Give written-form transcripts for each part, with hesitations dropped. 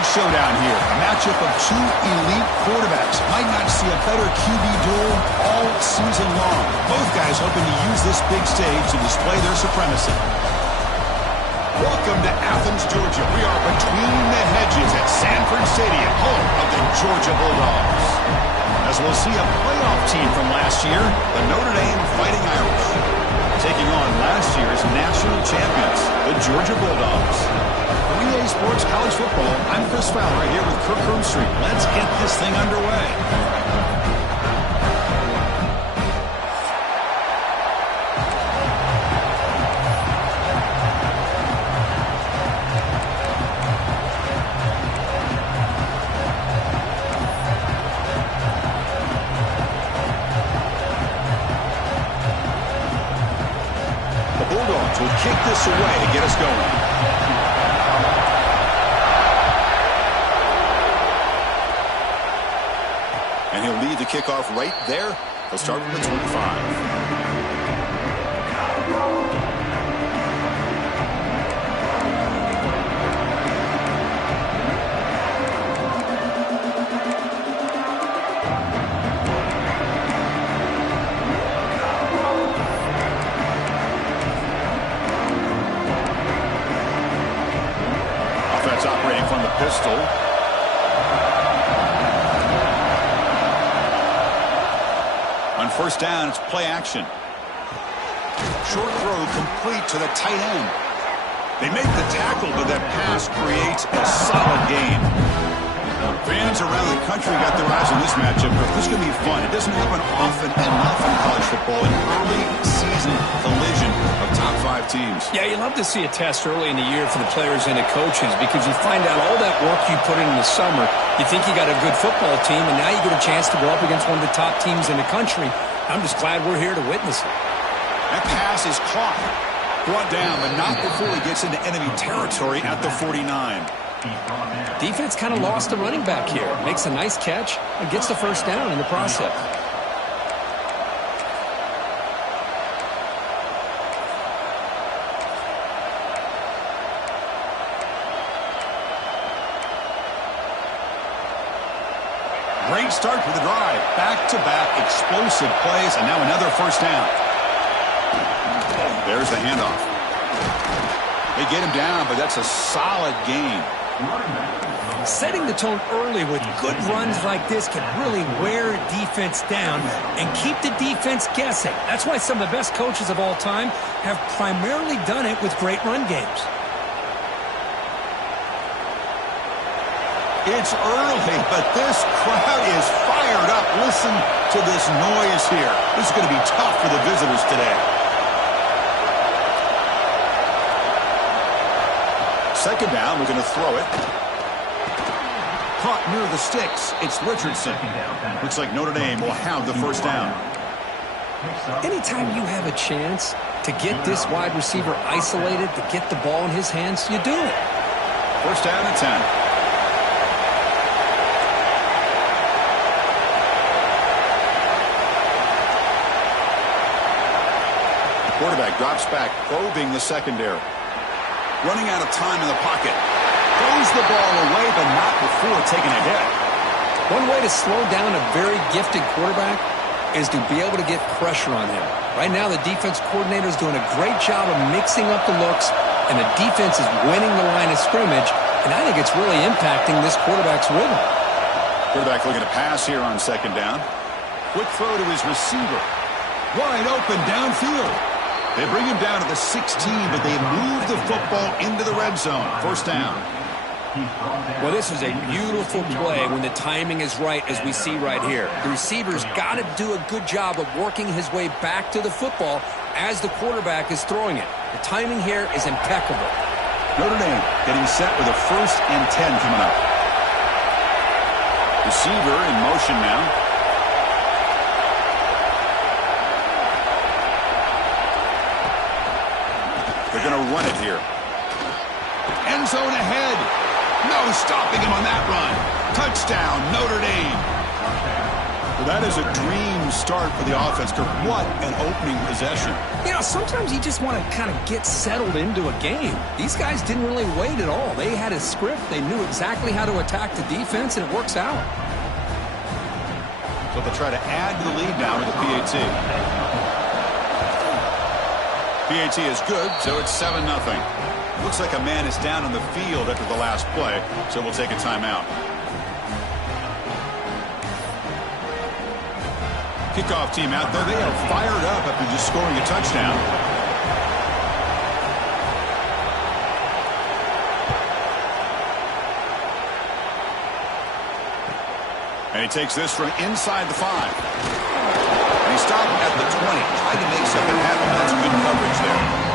big showdown here. A matchup of two elite quarterbacks. Might not see a better QB duel all season long. Both guys hoping to use this big stage to display their supremacy. Welcome to Athens, Georgia. We are between the hedges at Sanford Stadium, home of the Georgia Bulldogs. As we'll see a playoff team from last year, the Notre Dame Fighting Irish, taking on last year's national champions, the Georgia Bulldogs. For EA Sports College Football, I'm Chris Fowler here with Kirk Herbstreit. Let's get this thing underway. Will kick this away to get us going. And he'll lead the kickoff right there. He'll start from the 25. Operating from the pistol. On first down, it's play action. Short throw complete to the tight end. They make the tackle, but that pass creates a solid gain. Fans around the country got their eyes on this matchup. This is going to be fun. It doesn't happen often enough in college football. An early season collision of top 5 teams. Yeah, you love to see a test early in the year for the players and the coaches because you find out all that work you put in the summer. You think you got a good football team, and now you get a chance to go up against one of the top teams in the country. I'm just glad we're here to witness it. That pass is caught. Brought down, but not before he gets into enemy territory at the 49. Defense kind of lost a running back here. Makes a nice catch and gets the first down in the process. Great start for the drive. Back-to-back explosive plays, and now another first down. There's the handoff. They get him down, but that's a solid gain. Setting the tone early with good runs like this can really wear a defense down and keep the defense guessing. That's why some of the best coaches of all time have primarily done it with great run games. It's early, but this crowd is fired up. Listen to this noise here. This is going to be tough for the visitors today. Second down, we're going to throw it. Caught near the sticks. It's Richardson. Looks like Notre Dame will have the first down. Anytime you have a chance to get this wide receiver isolated, to get the ball in his hands, you do it. First down and 10. The quarterback drops back, probing the secondary. Running out of time in the pocket. Throws the ball away, but not before taking a hit. One way to slow down a very gifted quarterback is to be able to get pressure on him. Right now, the defense coordinator is doing a great job of mixing up the looks, and the defense is winning the line of scrimmage, and I think it's really impacting this quarterback's rhythm. Quarterback looking to pass here on second down. Quick throw to his receiver. Wide open downfield. They bring him down to the 16, but they move the football into the red zone. First down. Well, this is a beautiful play when the timing is right, as we see right here. The receiver's got to do a good job of working his way back to the football as the quarterback is throwing it. The timing here is impeccable. Notre Dame getting set with a 1st and 10 coming up. Receiver in motion now. They're going to run it here. End zone ahead. No stopping him on that run. Touchdown, Notre Dame. Well, that is a dream start for the offense. What an opening possession. You know, sometimes you just want to kind of get settled into a game. These guys didn't really wait at all. They had a script. They knew exactly how to attack the defense, and it works out. So they'll try to add to the lead now with the PAT. PAT is good, so it's 7-0. Looks like a man is down on the field after the last play, so we'll take a timeout. Kickoff team out there. They are fired up after just scoring a touchdown. And he takes this from inside the 5. And he stopped at the 20. Tried to make something happen. That's good coverage there.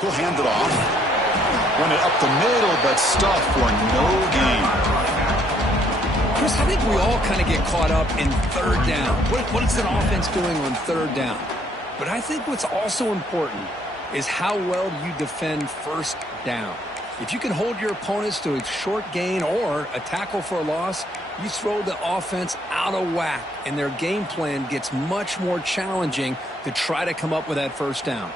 He'll hand it off. Run it up the middle, but stuffed for no gain. Chris, I think we all kind of get caught up in third down. What is an offense doing on third down? But I think what's also important is how well you defend first down. If you can hold your opponents to a short gain or a tackle for a loss, you throw the offense out of whack, and their game plan gets much more challenging to try to come up with that first down.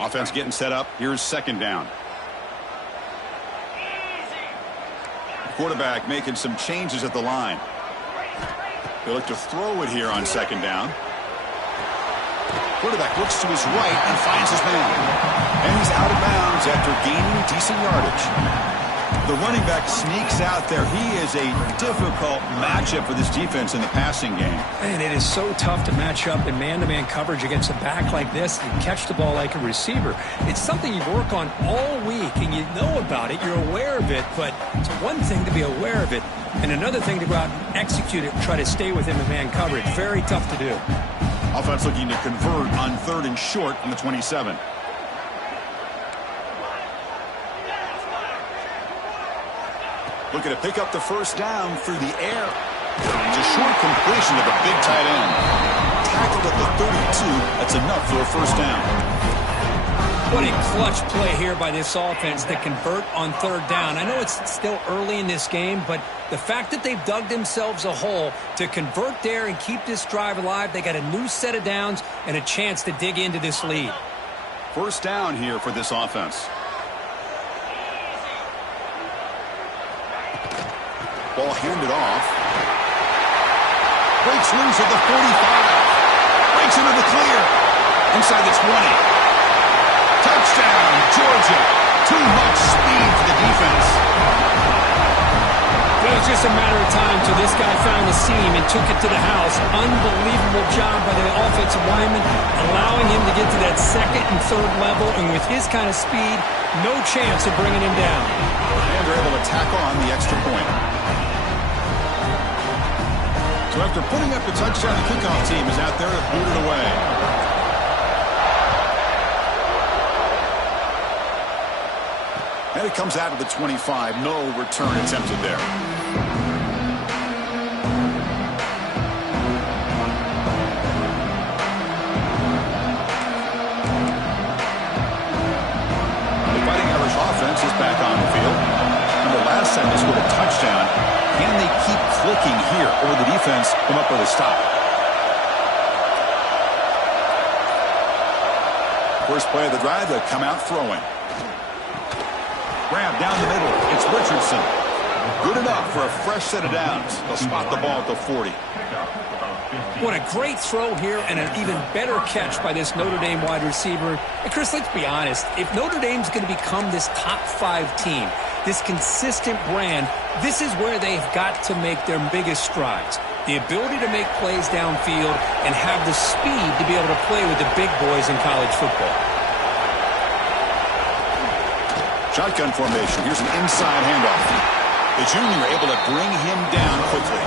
Offense getting set up. Here's second down. Quarterback making some changes at the line. They look to throw it here on second down. Quarterback looks to his right and finds his man. And he's out of bounds after gaining decent yardage. The running back sneaks out there. He is a difficult matchup for this defense in the passing game. Man, it is so tough to match up in man-to-man coverage against a back like this and catch the ball like a receiver. It's something you work on all week, and you know about it. You're aware of it, but it's one thing to be aware of it, and another thing to go out and execute it and try to stay within the man coverage. Very tough to do. Offense looking to convert on 3rd and short on the 27. Looking to pick up the first down through the air. It's a short completion to the big tight end. Tackled at the 32. That's enough for a first down. What a clutch play here by this offense to convert on third down. I know it's still early in this game, but the fact that they've dug themselves a hole to convert there and keep this drive alive, they got a new set of downs and a chance to dig into this lead. First down here for this offense. Ball handed off. Breaks loose at the 45. Breaks into the clear. Inside the 20. Touchdown, Georgia. Too much speed for the defense. Well, it was just a matter of time till this guy found the seam and took it to the house. Unbelievable job by the offensive lineman, allowing him to get to that second and third level, and with his kind of speed, no chance of bringing him down. And they're able to tackle on the extra point. So after putting up the touchdown, the kickoff team is out there to boot it away. And it comes out of the 25. No return attempted there. The Fighting Irish offense is back on the field. Remember last time they scored a touchdown. Can they keep clicking here, or the defense come up with a stop? First play of the drive, they'll come out throwing. Grab down the middle. It's Richardson. Good enough for a fresh set of downs. They'll spot the ball at the 40. What a great throw here and an even better catch by this Notre Dame wide receiver. And Chris, let's be honest. If Notre Dame's going to become this top 5 team, this consistent brand, this is where they've got to make their biggest strides. The ability to make plays downfield and have the speed to be able to play with the big boys in college football. Shotgun formation. Here's an inside handoff. The junior able to bring him down quickly.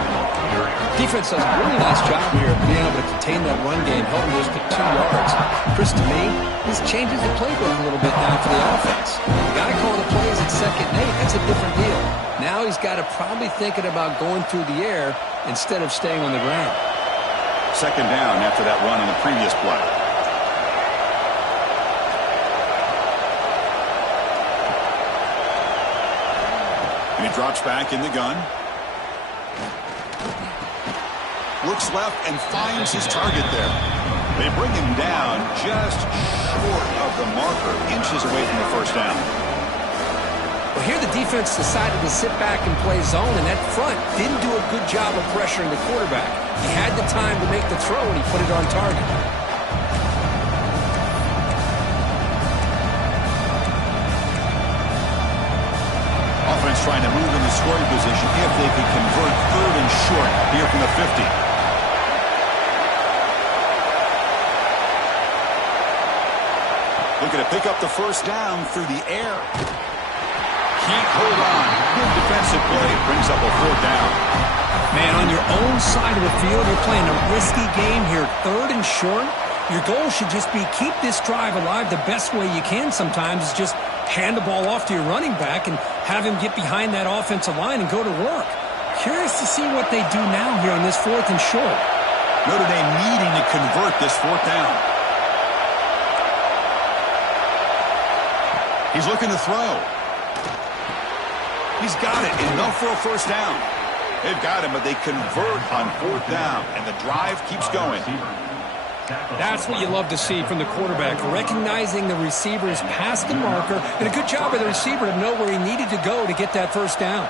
Defense does a really nice job here of being able to contain that run game, helping just get 2 yards. Chris, to me, this changes the playbook a little bit now for the offense. The guy calling the plays at 2nd and 8, that's a different deal. Now he's got to probably thinking about going through the air instead of staying on the ground. 2nd down after that run on the previous play. And he drops back in the gun. Looks left and finds his target there. They bring him down just short of the marker, inches away from the 1st down. Well, here the defense decided to sit back and play zone, and that front didn't do a good job of pressuring the quarterback. He had the time to make the throw, and he put it on target. Offense trying to move in the scoring position if they could convert 3rd and short here from the 50. Looking to pick up the 1st down through the air. Can't hold on. Good defensive play. Brings up a 4th down. Man, on your own side of the field, you're playing a risky game here. 3rd and short. Your goal should just be keep this drive alive the best way you can sometimes is just hand the ball off to your running back and have him get behind that offensive line and go to work. Curious to see what they do now here on this 4th and short. Notre Dame needing to convert this 4th down. He's looking to throw. He's got it. Enough for a 1st down. They've got him, but they convert on 4th down, and the drive keeps going. That's what you love to see from the quarterback, recognizing the receiver's past the marker, and a good job of the receiver to know where he needed to go to get that 1st down.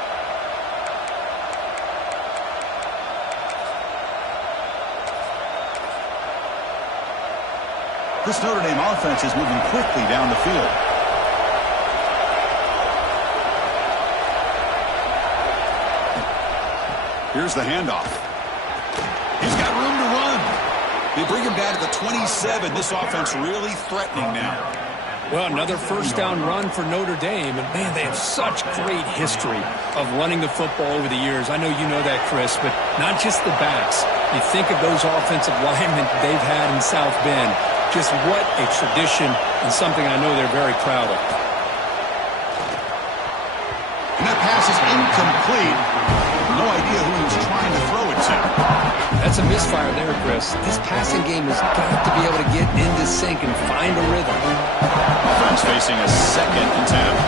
This Notre Dame offense is moving quickly down the field. Here's the handoff. He's got room to run. They bring him down to the 27. This offense really threatening now. Well, another 1st down run for Notre Dame. And, man, they have such great history of running the football over the years. I know you know that, Chris, but not just the backs. You think of those offensive linemen they've had in South Bend. Just what a tradition and something I know they're very proud of. And that pass is incomplete. No idea who he was trying to throw it to. That's a misfire there, Chris. This passing game has got to be able to get into sync and find a rhythm. Offense facing a 2nd attempt.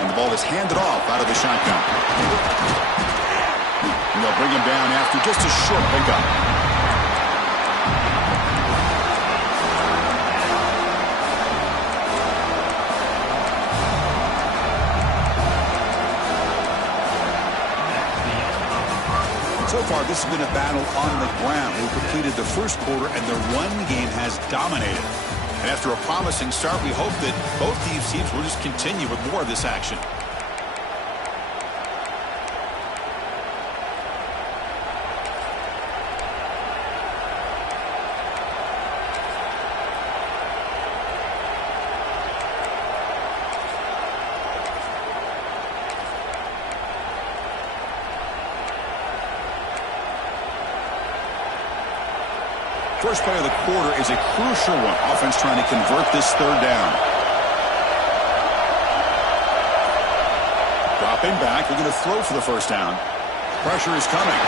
And the ball is handed off out of the shotgun. And they'll bring him down after just a short pickup. So far, this has been a battle on the ground. They completed the 1st quarter, and the run game has dominated. And after a promising start, we hope that both these teams will just continue with more of this action. First play of the quarter is a crucial one. Offense trying to convert this 3rd down. Dropping back, looking to throw for the 1st down. Pressure is coming.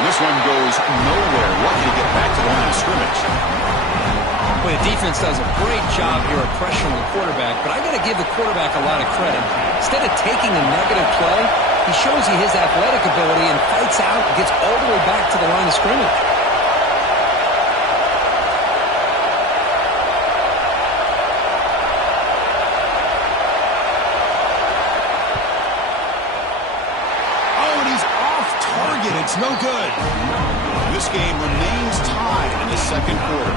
And this one goes nowhere. Lucky to get back to the line of scrimmage. Well, the defense does a great job here of pressuring the quarterback, but I got to give the quarterback a lot of credit. Instead of taking a negative play, he shows you his athletic ability and fights out and gets all the way back to the line of scrimmage. It's no good. This game remains tied in the 2nd quarter.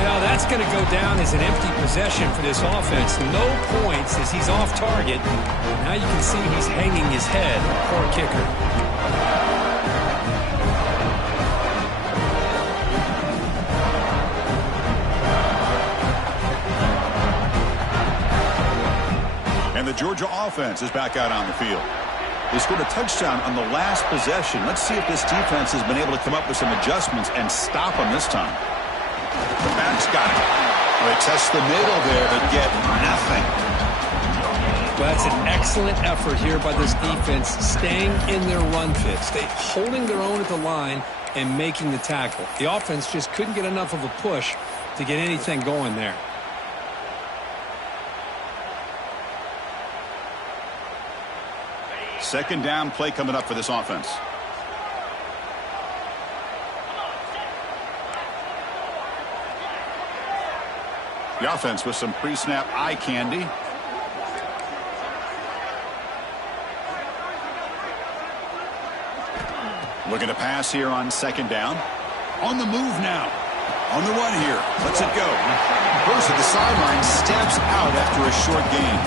Now that's going to go down as an empty possession for this offense. No points as he's off target. Now you can see he's hanging his head. Poor kicker. And Georgia offense is back out on the field. They scored a touchdown on the last possession. Let's see if this defense has been able to come up with some adjustments and stop them this time. The back's got it. They test the middle there, but get nothing. Well, that's an excellent effort here by this defense, staying in their run fits. They holding their own at the line and making the tackle. The offense just couldn't get enough of a push to get anything going there. Second down play coming up for this offense. The offense with some pre-snap eye candy. Looking to pass here on second down. On the move now. On the run here. Lets it go. Goes to the sideline. Steps out after a short gain.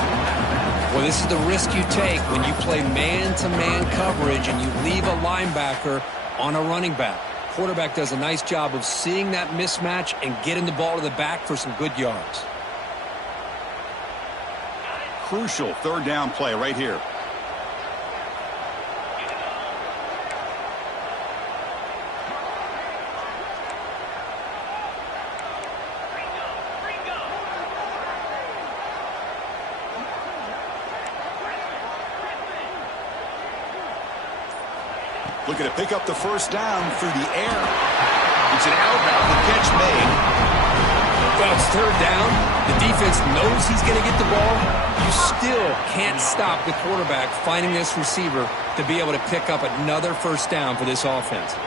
Well, this is the risk you take when you play man-to-man coverage and you leave a linebacker on a running back. Quarterback does a nice job of seeing that mismatch and getting the ball to the back for some good yards. Crucial third down play right here. Looking to pick up the first down through the air. It's an outbound. The catch made. Well, it's third down. The defense knows he's going to get the ball. You still can't stop the quarterback finding this receiver to be able to pick up another first down for this offense.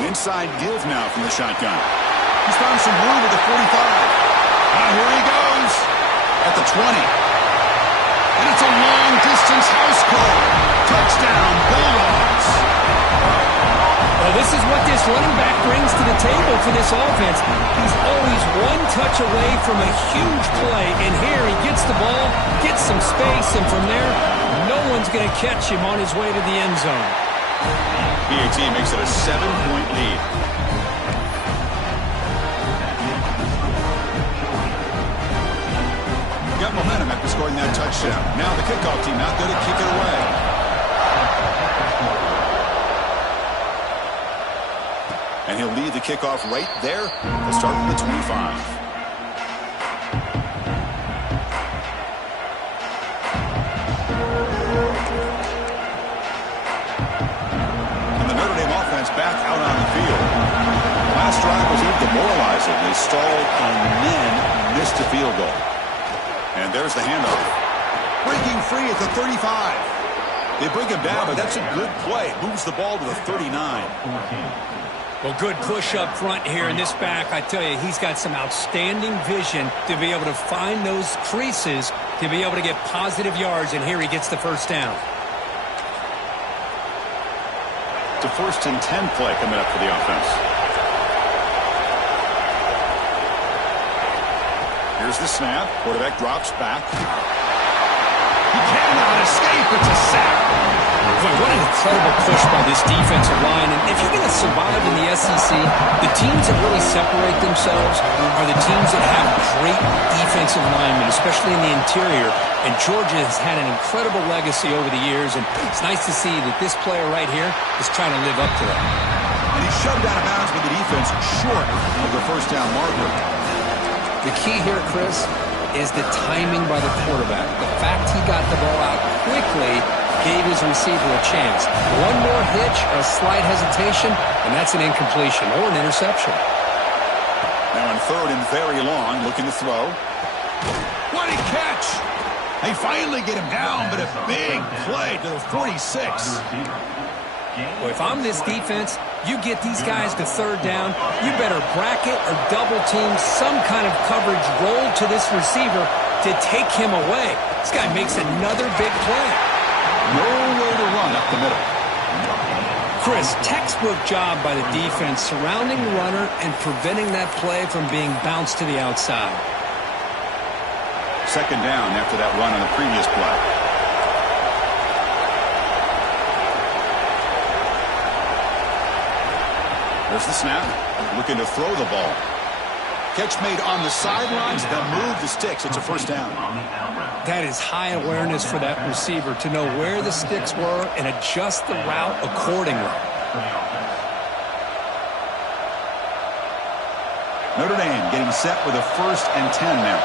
An inside give now from the shotgun. He's found some room at the 45. Here he goes at the 20. And it's a long-distance house call. Touchdown, Bulldogs. Well, this is what this running back brings to the table for this offense. He's always one touch away from a huge play. And here he gets the ball, gets some space, and from there, no one's going to catch him on his way to the end zone. PAT makes it a 7-point lead. Got momentum after scoring that touchdown. Now the kickoff team out there to kick it away. And he'll lead the kickoff right there to start from the 25. And the Notre Dame offense back out on the field. The last drive was even demoralizing. They stalled and then missed a field goal. And there's the handoff. Breaking free at the 35. They bring him down, but that's a good play. Moves the ball to the 39. Well, good push up front here in this back. I tell you, he's got some outstanding vision to be able to find those creases to be able to get positive yards, and here he gets the first down. It's a 1st and 10 play coming up for the offense. Here's the snap. Quarterback drops back. He cannot escape. It's a sack. Boy, what an incredible push by this defensive line. And if you're going to survive in the SEC, the teams that really separate themselves are the teams that have great defensive linemen, especially in the interior. And Georgia has had an incredible legacy over the years, and it's nice to see that this player right here is trying to live up to that. And he's shoved out of bounds with the defense short of the first down marker. The key here, Chris, is the timing by the quarterback. The fact he got the ball out quickly gave his receiver a chance. One more hitch or a slight hesitation, and that's an incompletion or an interception. Now on 3rd and very long, looking to throw. What a catch! They finally get him down, but a big play to the 46. Well, if I'm this defense, you get these guys to 3rd down, you better bracket or double team some kind of coverage roll to this receiver to take him away. This guy makes another big play. Nowhere to run up the middle. Chris, textbook job by the defense surrounding the runner and preventing that play from being bounced to the outside. 2nd down after that run on the previous play. There's the snap. Looking to throw the ball. Catch made on the sidelines. They'll move the sticks. It's a first down. That is high awareness for that receiver to know where the sticks were and adjust the route accordingly. Notre Dame getting set with a 1st and 10 now.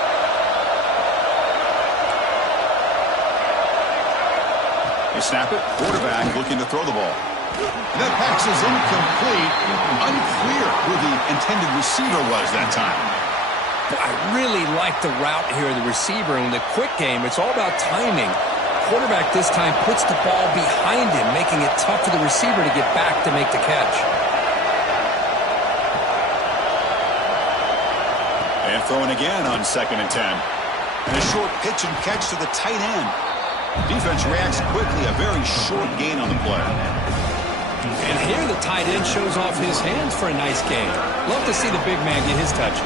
They snap it. Quarterback looking to throw the ball. That pass is incomplete. Unclear who the intended receiver was that time. I really like the route here, the receiver. In the quick game, it's all about timing. Quarterback this time puts the ball behind him, making it tough for the receiver to get back to make the catch. And throwing again on 2nd and 10. And a short pitch and catch to the tight end. Defense reacts quickly. A very short gain on the play. And here the tight end shows off his hands for a nice gain. Love to see the big man get his touches.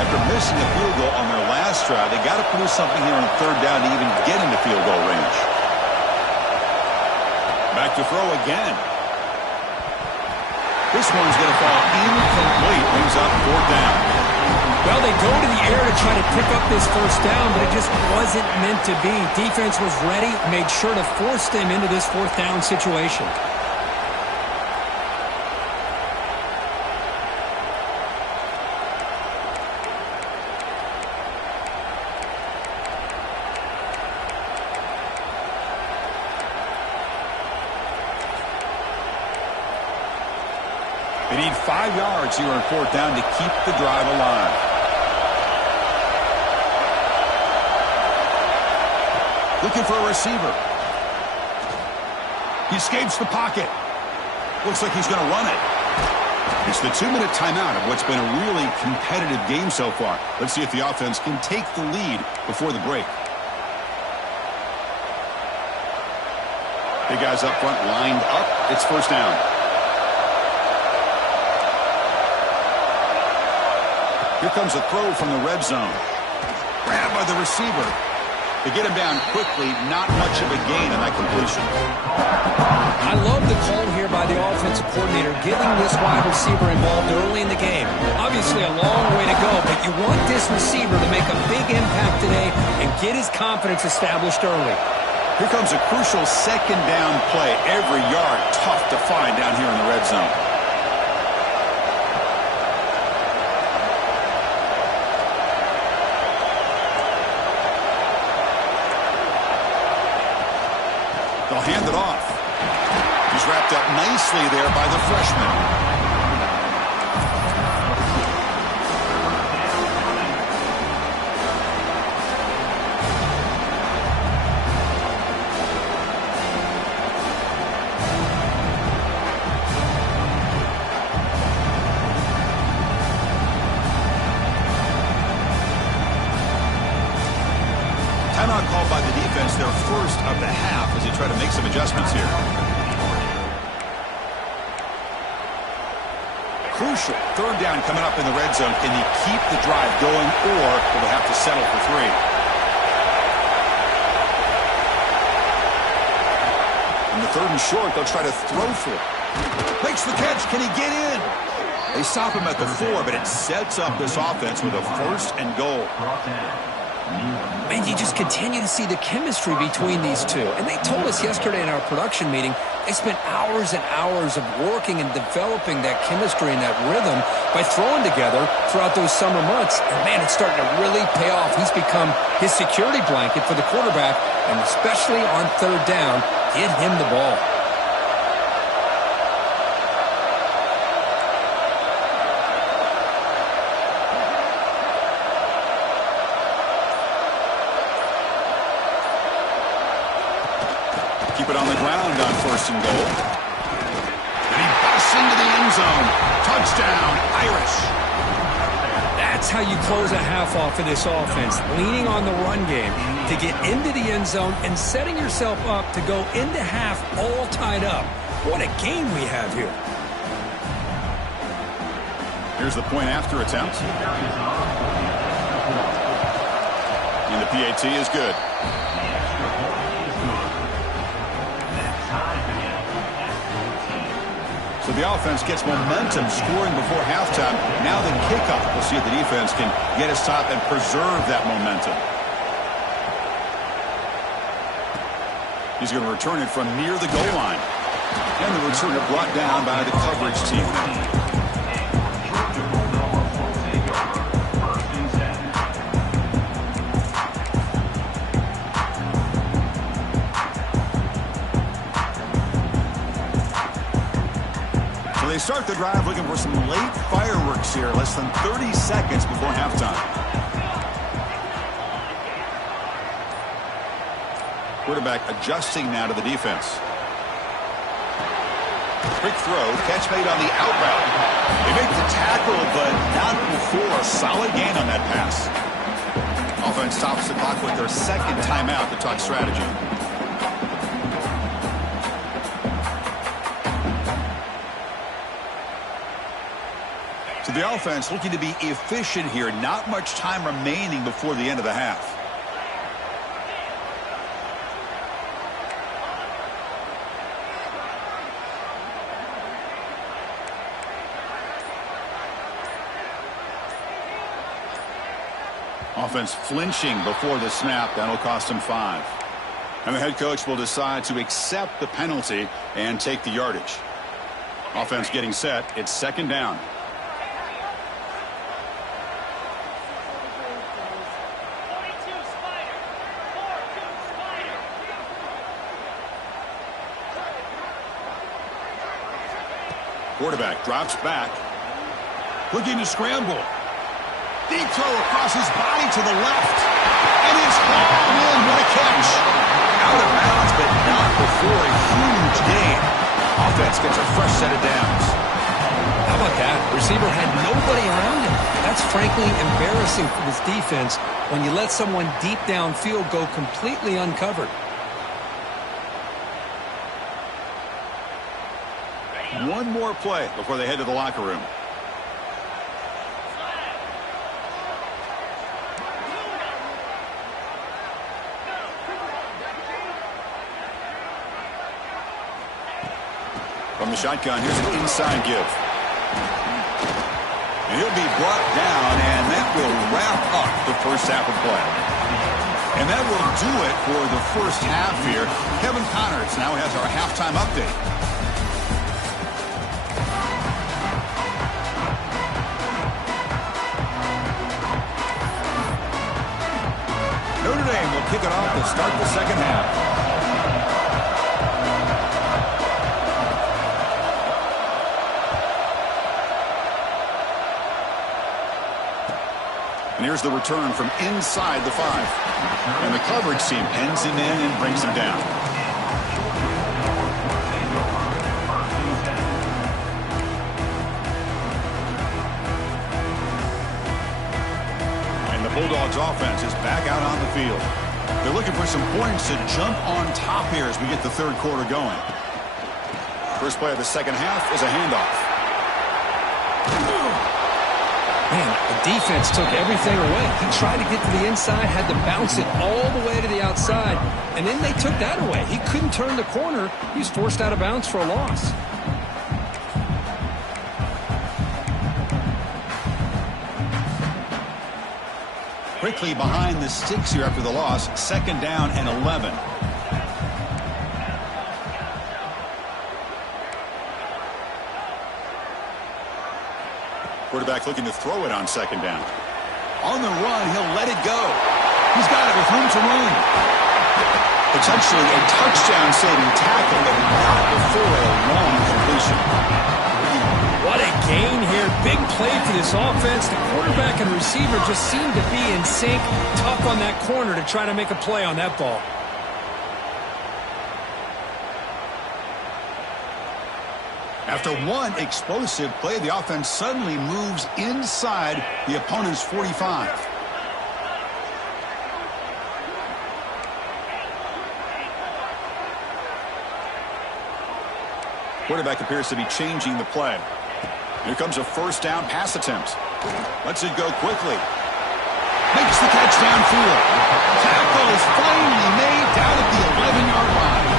After missing a field goal on their last drive, they got to produce something here on 3rd down to even get into field goal range. Back to throw again. This one's going to fall incomplete. Brings up 4th down. Well, they go to the air to try to pick up this 1st down, but it just wasn't meant to be. Defense was ready, made sure to force them into this 4th down situation. They need 5 yards here on 4th down to keep the drive alive. Looking for a receiver. He escapes the pocket. Looks like he's going to run it. It's the 2-minute timeout of what's been a really competitive game so far. Let's see if the offense can take the lead before the break. Big guys up front lined up. It's 1st down. Here comes a throw from the red zone. Grabbed by the receiver. They get him down quickly. Not much of a gain on that completion. I love the call here by the offensive coordinator, getting this wide receiver involved early in the game. Obviously a long way to go, but you want this receiver to make a big impact today and get his confidence established early. Here comes a crucial 2nd down play. Every yard tough to find down here in the red zone. They'll hand it off. He's wrapped up nicely there by the freshman. Timeout called by the defense, their 1st of the half, as they try to make some adjustments here. Crucial 3rd down coming up in the red zone. Can they keep the drive going, or will they have to settle for 3? In the 3rd and short, they'll try to throw for it. Makes the catch. Can he get in? They stop him at the 4, but it sets up this offense with a 1st and goal. Man, you just continue to see the chemistry between these two. And they told us yesterday in our production meeting, they spent hours and hours of working and developing that chemistry and that rhythm by throwing together throughout those summer months. And, man, it's starting to really pay off. He's become his security blanket for the quarterback, and especially on 3rd down, get him the ball. Keep it on the ground on 1st and goal. And he busts into the end zone. Touchdown, Irish. That's how you close a half off of this offense, leaning on the run game to get into the end zone and setting yourself up to go into half all tied up. What a game we have here. Here's the point after attempt. And the PAT is good. So the offense gets momentum scoring before halftime. Now the kickoff. We'll see if the defense can get a stop and preserve that momentum. He's going to return it from near the goal line. And the returner brought down by the coverage team. So they start the drive looking for some late fireworks here. Less than 30 seconds before halftime. Quarterback adjusting now to the defense. Quick throw, catch made on the out route. They make the tackle, but not before. Solid gain on that pass. Offense stops the clock with their second timeout to talk strategy. So the offense looking to be efficient here. Not much time remaining before the end of the half. Offense flinching before the snap. That'll cost him 5. And the head coach will decide to accept the penalty and take the yardage. Offense getting set. It's second down. Quarterback drops back. Looking to scramble. Deep throw across his body to the left. And it's hauled in. What a catch. Out of bounds, but not before a huge gain. Offense gets a fresh set of downs. How about that? Receiver had nobody around him. That's frankly embarrassing for this defense when you let someone deep downfield go completely uncovered. One more play before they head to the locker room. From the shotgun, here's an inside give. And he'll be brought down, and that will wrap up the first half of play. And that will do it for the first half here. Kevin Connors now has our halftime update. Notre Dame will kick it off to start the second half. And here's the return from inside the 5. And the coverage team pins him in and brings him down. And the Bulldogs offense is back out on the field. They're looking for some points to jump on top here as we get the third quarter going. First play of the second half is a handoff. Man, the defense took everything away. He tried to get to the inside, had to bounce it all the way to the outside, and then they took that away. He couldn't turn the corner. He was forced out of bounds for a loss. Quickly behind the sticks here after the loss. Second down and 11. Quarterback looking to throw it on second down. On the run, he'll let it go. He's got it with room to run. Potentially a touchdown-saving tackle, but not before a long completion. What a gain here. Big play for this offense. The quarterback and receiver just seem to be in sync. Tough on that corner to try to make a play on that ball. After one explosive play, the offense suddenly moves inside the opponent's 45. Quarterback appears to be changing the play. Here comes a first down pass attempt. Lets it go quickly. Makes the catch downfield. Tackle is finally made down at the 11-yard line.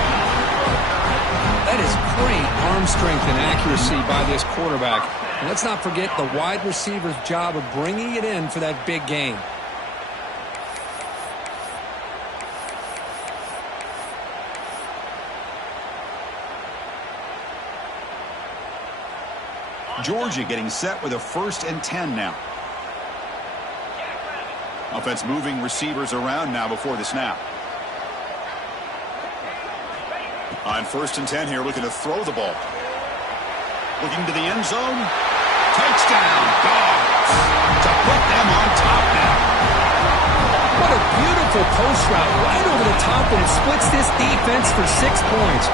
That is great arm strength and accuracy by this quarterback. And let's not forget the wide receiver's job of bringing it in for that big gain. Georgia getting set with a 1st and 10 now. Offense moving receivers around now before the snap. On 1st and 10 here, looking to throw the ball. Looking to the end zone. Touchdown, Dogs, to put them on top now. What a beautiful post route right over the top, and it splits this defense for 6 points.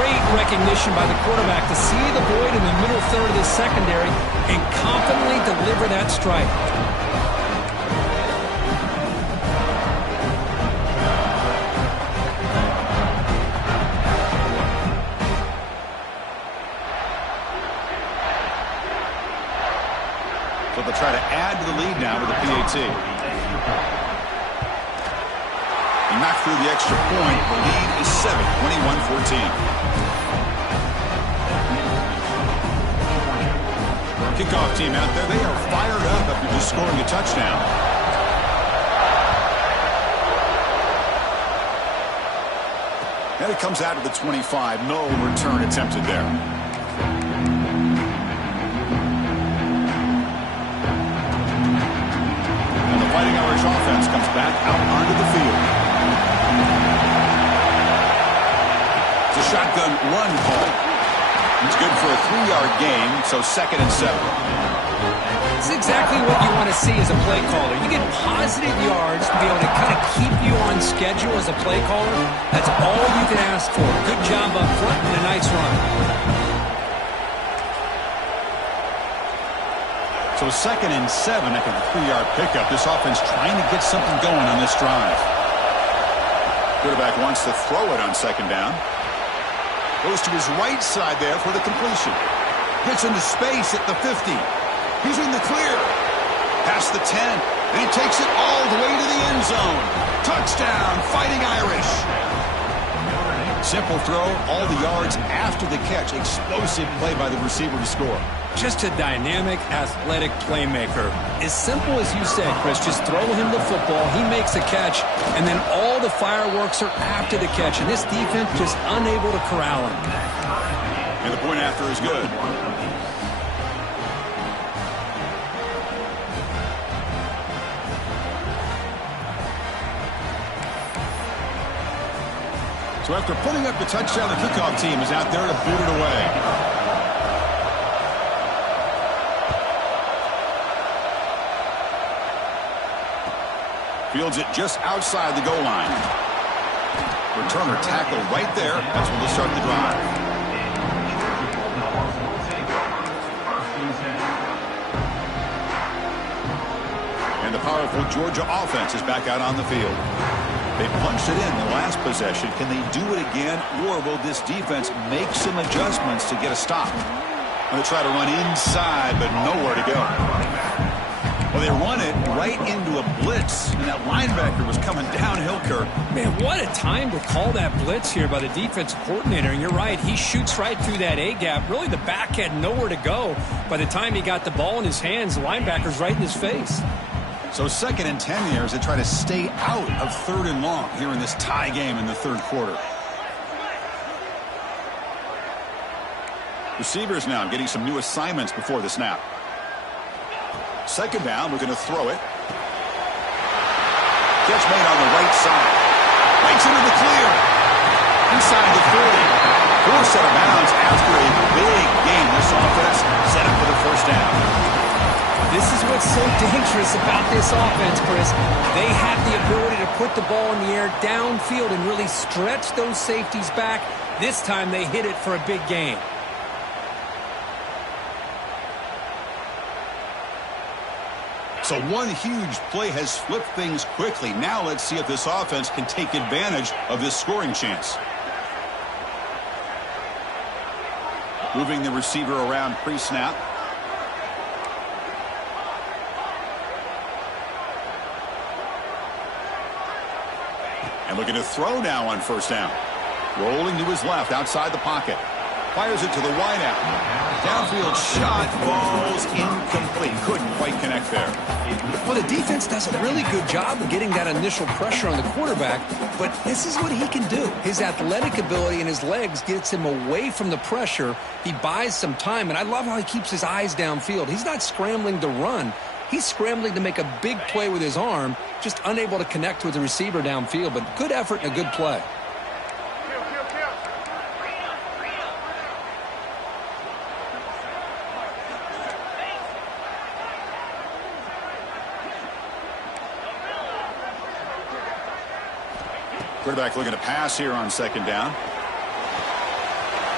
Great recognition by the quarterback to see the void in the middle third of the secondary and confidently deliver that strike. So they'll try to add to the lead now with a PAT. And knocked through the extra point. The lead is 7, 21-14. Kickoff team out there. They are fired up after just scoring a touchdown. And it comes out of the 25. No return attempted there. And the Fighting Irish offense comes back out onto the field. It's a shotgun run call. It's good for a 3-yard gain, so 2nd and 7. It's exactly what you want to see as a play caller. You get positive yards to be able to kind of keep you on schedule as a play caller. That's all you can ask for. Good job up front and a nice run. So 2nd and 7 after the 3-yard pickup. This offense trying to get something going on this drive. Quarterback wants to throw it on 2nd down. Goes to his right side there for the completion. Gets into space at the 50. He's in the clear. Past the 10. And he takes it all the way to the end zone. Touchdown, Fighting Irish. Simple throw, all the yards after the catch. Explosive play by the receiver to score. Just a dynamic, athletic playmaker. As simple as you said, Chris, just throw him the football, he makes a catch, and then all the fireworks are after the catch, and this defense just unable to corral him. And the point after is good. So after putting up the touchdown, the kickoff team is out there to boot it away. Fields it just outside the goal line. Returner tackle right there. That's where they'll start the drive. And the powerful Georgia offense is back out on the field. They punched it in the last possession. Can they do it again, or will this defense make some adjustments to get a stop? Going to try to run inside, but nowhere to go. Well, they run it right into a blitz, and that linebacker was coming downhill, Kirk. Man, what a time to call that blitz here by the defensive coordinator. And you're right, he shoots right through that A-gap. Really, the back had nowhere to go. By the time he got the ball in his hands, the linebacker's right in his face. So 2nd and 10 here as they try to stay out of 3rd and long here in this tie game in the 3rd quarter. Receivers now getting some new assignments before the snap. 2nd down, looking to throw it. Catch made on the right side. Breaks into the clear. Inside the 40. Forced out of bounds after a big game. This offense set up for the 1st down. This is what's so dangerous about this offense, Chris. They have the ability to put the ball in the air downfield and really stretch those safeties back. This time they hit it for a big gain. So one huge play has flipped things quickly. Now let's see if this offense can take advantage of this scoring chance. Moving the receiver around pre-snap. And looking to throw now on first down. Rolling to his left outside the pocket. Fires it to the wideout. Downfield shot falls incomplete. Couldn't quite connect there. Well, the defense does a really good job of getting that initial pressure on the quarterback, but this is what he can do. His athletic ability and his legs gets him away from the pressure. He buys some time, and I love how he keeps his eyes downfield. He's not scrambling to run. He's scrambling to make a big play with his arm, just unable to connect with the receiver downfield, but good effort and a good play. Quarterback looking to pass here on second down.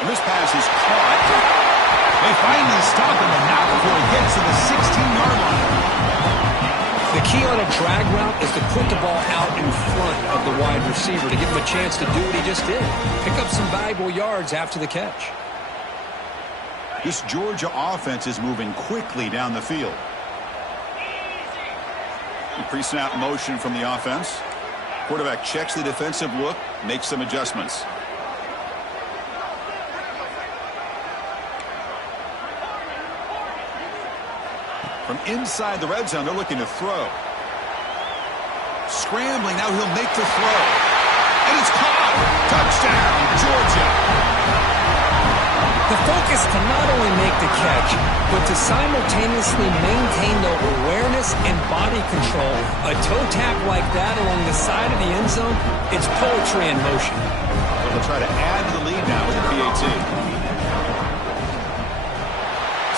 And this pass is caught. They finally stop him, and not before he gets to the 16-yard line. The key on a drag route is to put the ball out in front of the wide receiver to give him a chance to do what he just did. Pick up some valuable yards after the catch. This Georgia offense is moving quickly down the field. Pre-snap motion from the offense. Quarterback checks the defensive look, makes some adjustments. From inside the red zone, they're looking to throw. Scrambling, now he'll make the throw. And it's caught! Touchdown, Georgia! The focus to not only make the catch, but to simultaneously maintain the awareness and body control. A toe tap like that along the side of the end zone, it's poetry in motion. They'll try to add to the lead now with the PAT.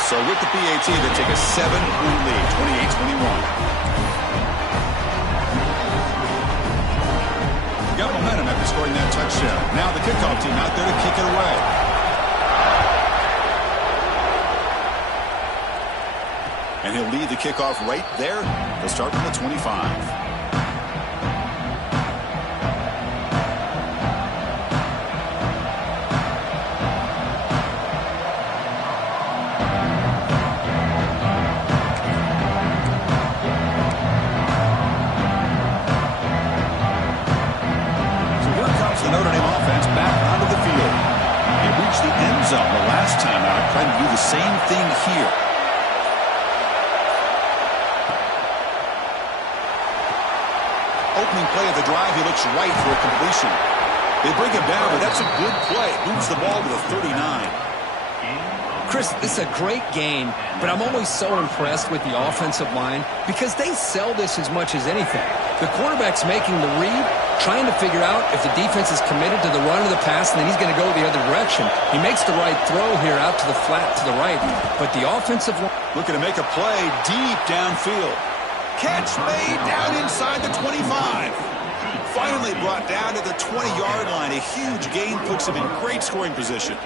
So with the PAT, they take a 7-point lead, 28-21. Got momentum after scoring that touchdown. Now the kickoff team out there to kick it away. And he'll lead the kickoff right there. They'll start from the 25. The Notre Dame offense back onto the field. They reached the end zone the last time out, trying to do the same thing here. Opening play of the drive, he looks right for a completion. They bring him down, but that's a good play. Moves the ball to the 39. Chris, this is a great game, but I'm always so impressed with the offensive line because they sell this as much as anything. The quarterback's making the read, trying to figure out if the defense is committed to the run or the pass, and then he's going to go the other direction. He makes the right throw here out to the flat to the right, but the offensive line... Looking to make a play deep downfield. Catch made down inside the 25. Finally brought down to the 20-yard line. A huge gain puts him in great scoring position.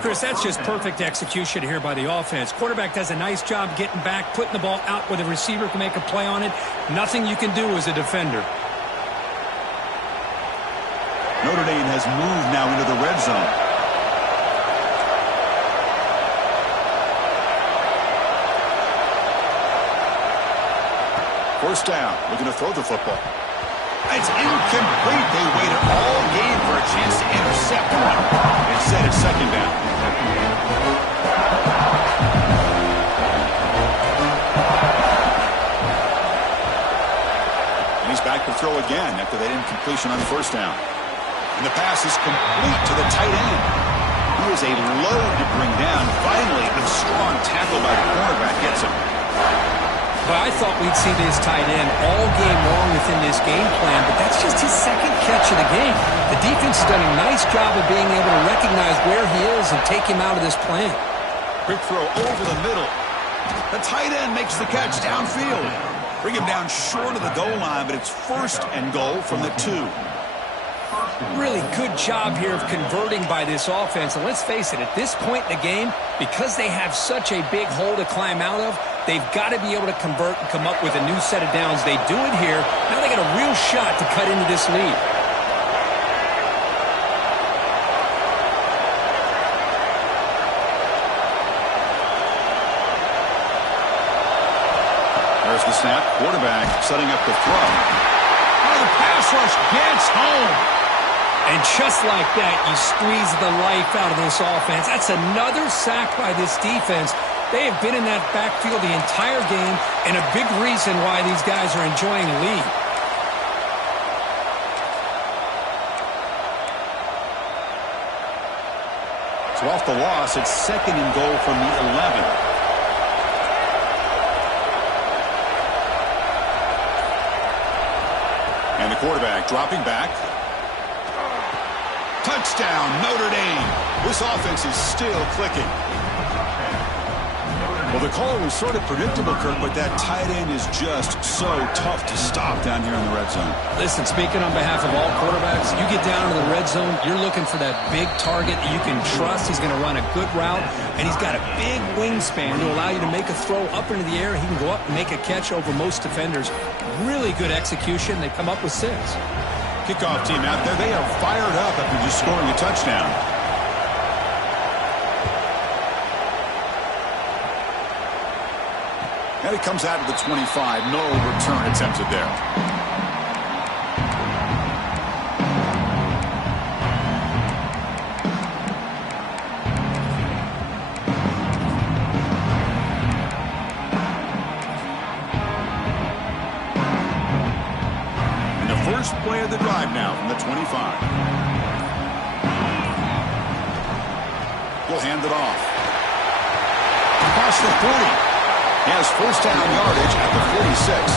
Chris, that's just perfect execution here by the offense. Quarterback does a nice job getting back, putting the ball out where the receiver can make a play on it. Nothing you can do as a defender. Notre Dame has moved now into the red zone. First down, looking to throw the football. It's incomplete. They waited all game for a chance to intercept one. Instead, it's second down. And he's back to throw again after that incompletion on first down. And the pass is complete to the tight end. He is a load to bring down. Finally, a strong tackle by the cornerback gets him. But I thought we'd see this tight end all game long within this game plan, but that's just his second catch of the game. The defense has done a nice job of being able to recognize where he is and take him out of this plan. Quick throw over the middle. The tight end makes the catch downfield. Bring him down short of the goal line, but it's first and goal from the 2. Really good job here of converting by this offense. And let's face it, at this point in the game, because they have such a big hole to climb out of, they've got to be able to convert and come up with a new set of downs. They do it here. Now they got a real shot to cut into this lead. There's the snap. Quarterback setting up the throw. Oh, the pass rush gets home. And just like that, you squeeze the life out of this offense. That's another sack by this defense. They have been in that backfield the entire game, and a big reason why these guys are enjoying a lead. So off the loss, it's 2nd and goal from the 11. And the quarterback dropping back. Touchdown, Notre Dame. This offense is still clicking. Well, the call was sort of predictable, Kirk, but that tight end is just so tough to stop down here in the red zone. Listen, speaking on behalf of all quarterbacks, you get down to the red zone, you're looking for that big target that you can trust. He's going to run a good route, and he's got a big wingspan to allow you to make a throw up into the air. He can go up and make a catch over most defenders. Really good execution. They come up with 6. Kickoff team out there, they are fired up after just scoring a touchdown. And it comes out to the 25. No return attempted there. And the first play of the drive now from the 25. We'll hand it off. Across the 40. He has first down yardage at the 46.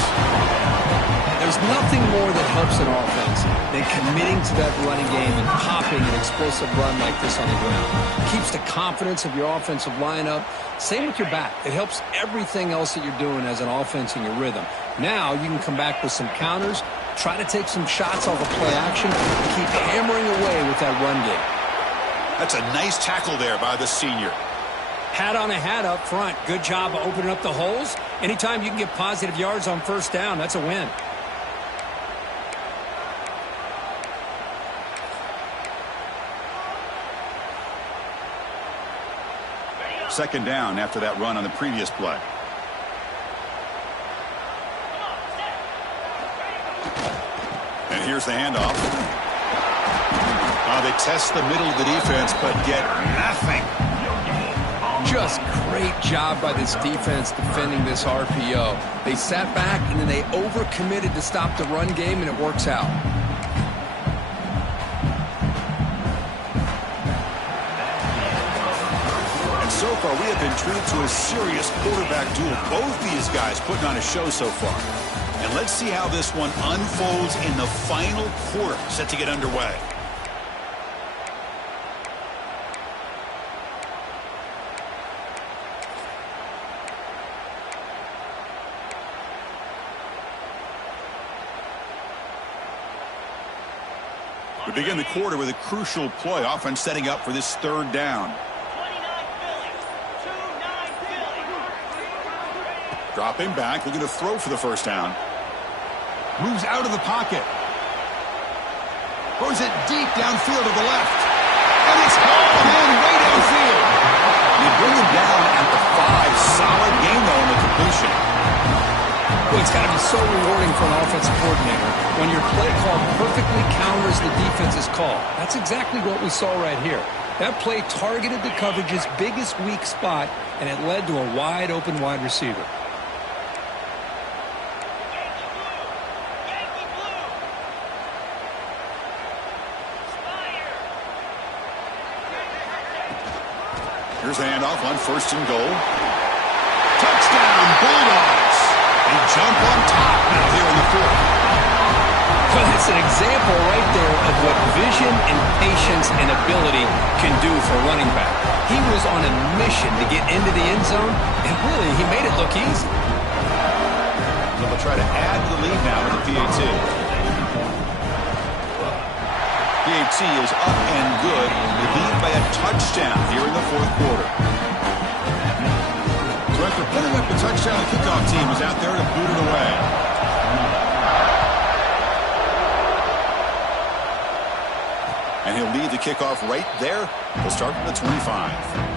There's nothing more that helps an offense than committing to that running game and popping an explosive run like this on the ground. Keeps the confidence of your offensive lineup. Same with your back. It helps everything else that you're doing as an offense in your rhythm. Now you can come back with some counters, try to take some shots off of play action, and keep hammering away with that run game. That's a nice tackle there by the senior. Hat on a hat up front. Good job of opening up the holes. Anytime you can get positive yards on first down, that's a win. Second down after that run on the previous play. And here's the handoff. They test the middle of the defense, but get nothing. Just great job by this defense defending this RPO. They sat back, and then they overcommitted to stop the run game, and it works out. And so far, we have been treated to a serious quarterback duel. Both these guys putting on a show so far. And let's see how this one unfolds in the final quarter, set to get underway. We begin the quarter with a crucial play. Offense setting up for this third down. Dropping back, looking to throw for the first down. Moves out of the pocket. Throws it deep downfield to the left. And it's hauled in way downfield. You bring him down at the 5. Solid game, though, in the completion. Well, it's got to be so rewarding for an offensive coordinator when your play call perfectly counters the defense's call. That's exactly what we saw right here. That play targeted the coverage's biggest weak spot, and it led to a wide-open wide receiver. Here's the handoff on first and goal. Touchdown, Bulldogs. They jump on top now here in the fourth. Well, that's an example right there of what vision and patience and ability can do for a running back. He was on a mission to get into the end zone, and really, he made it look easy. So they'll try to add to the lead now with the PAT. PAT is up and good. They lead by a touchdown here in the fourth quarter. So after putting up a touchdown, the kickoff team is out there to boot it away. And he'll lead the kickoff right there. He'll start from the 25.